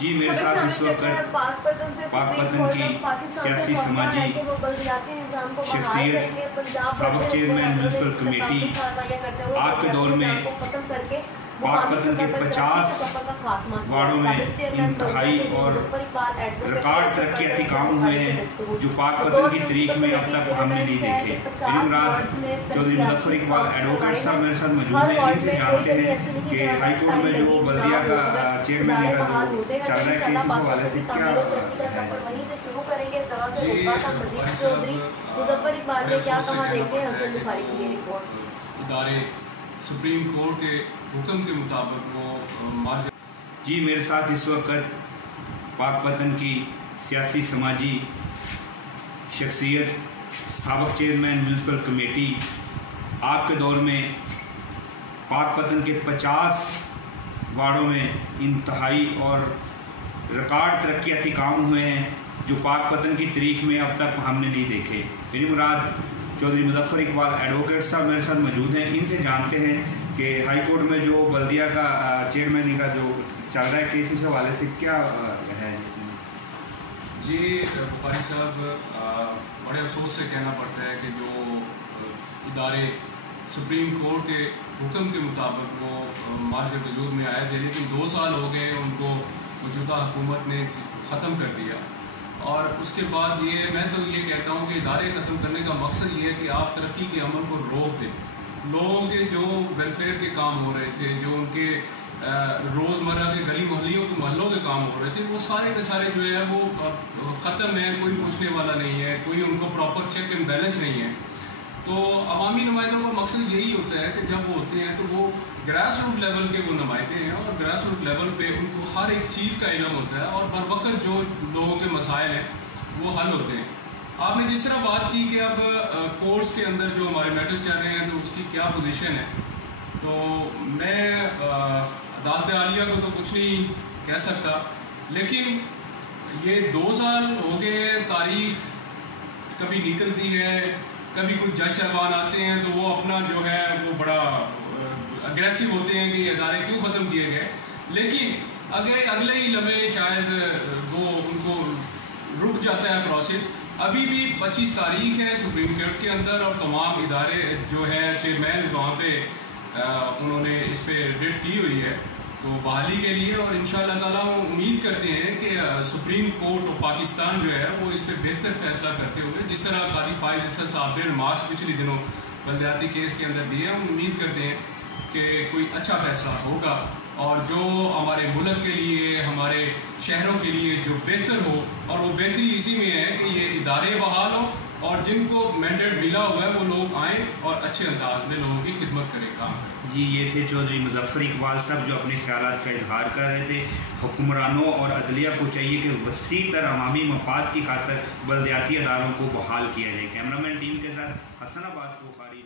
जी मेरे साथ इस वक्त पाकपतन की सियासी समाजी शख्सियत साबिक चेयरमैन म्यूनसिपल कमेटी आपके दौर में पाकपतन के 50 वार्डों में इंतहाई और रिकॉर्ड तरक्याती काम हुए हैं जो पाकपतन की तारीख में अब तक हमने नहीं देखे। मेरी मुराद चौधरी मुजफ्फर इकबाल एडवोकेट साहब मेरे साथ मौजूद हैं। इनसे जानते हैं कि हाई कोर्ट में जो बल्दिया का चेयरमैन का जो चल रहा है केस इस हवाले से क्या है। सुप्रीम कोर्ट के हुक्म के मुताबिक वो जी मेरे साथ इस वक्त पाकपतन की सियासी समाजी शख्सियत साबिक चेयरमैन म्यूनसिपल कमेटी आपके दौर में पाकपतन के 50 वार्डों में इंतहाई और रिकॉर्ड तरक्याती काम हुए हैं जो पाकपतन की तारीख में अब तक हमने नहीं देखे। मेरी मुराद चौधरी मुजफ्फर इकबाल एडवोकेट साहब मेरे साथ मौजूद हैं। इनसे जानते हैं कि हाई कोर्ट में जो बल्दिया का चेयरमैन का जो चल रहा है केस इस हवाले से क्या है। जी बुखारी साहब, बड़े अफसोस से कहना पड़ता है कि जो इदारे सुप्रीम कोर्ट के हुक्म के मुताबिक वो मार्ज वजूद में आए थे, लेकिन 2 साल हो गए उनको मौजूदा हुकूमत ने ख़त्म कर दिया। और उसके बाद मैं तो ये कहता हूँ कि इदारे ख़त्म करने का मकसद ये है कि आप तरक्की के अमल को रोक दें। लोगों के जो वेलफेयर के काम हो रहे थे, जो उनके रोज़मर्रा के गली मोहल्लों के काम हो रहे थे, वो सारे के सारे जो है वो ख़त्म है। कोई पूछने वाला नहीं है, कोई उनको प्रॉपर चेक एंड बैलेंस नहीं है। तो अवामी नुमाइंदों का मकसद यही होता है कि जब वो होते हैं तो वो ग्रास रूट लेवल के वो नुमाइंदे हैं और ग्रास रूट लेवल पे उनको हर एक चीज़ का इल्म होता है और बर वक्त जो लोगों के मसाइल हैं वो हल होते हैं। आपने जिस तरह बात की कि अब कोर्ट्स के अंदर जो हमारे मैटर चल रहे हैं तो उसकी क्या पोजीशन है, तो मैं अदालत आलिया को तो कुछ नहीं कह सकता, लेकिन ये 2 साल हो गए, तारीख कभी निकलती है, कभी कुछ जज साहबान आते हैं तो वो अपना जो है वो बड़ा अग्रेसिव होते हैं कि ये अदारे क्यों ख़त्म किए गए, लेकिन अगले ही लम्हे शायद वो उनको रुक जाता है प्रोसेस। अभी भी 25 तारीख है सुप्रीम कोर्ट के अंदर और तमाम इदारे जो है चेयरमैन वहाँ पे उन्होंने इस पर डेट की हुई है तो बहाली के लिए, और इंशाअल्लाह ताला वो उम्मीद करते हैं कि सुप्रीम कोर्ट ऑफ पाकिस्तान जो है वो इस पर बेहतर फैसला करते हुए, जिस तरह कादी फाइज असद साहब ने मार्च पिछले दिनों बल्दियाती केस के अंदर दिए, हम उम्मीद करते हैं कि कोई अच्छा फैसला होगा और जो हमारे मुल्क के लिए, हमारे शहरों के लिए जो बेहतर हो, और वो बेहतरी इसी में है कि ये इदारे बहाल हो और जिनको मैंडेट मिला हुआ है वो लोग आएँ और अच्छे अंदाज में लोगों की खिदमत करें, काम करें। जी ये थे चौधरी मुजफ्फर इकबाल साहब जो अपने ख्यालात का इजहार कर रहे थे। हुक्मरानों और अदलिया को चाहिए कि वसी तर अवामी मफाद की खातर बल्दियाती अदारों को बहाल किया जाए। कैमरामैन टीम के साथ हसन अब्बास बुखारी।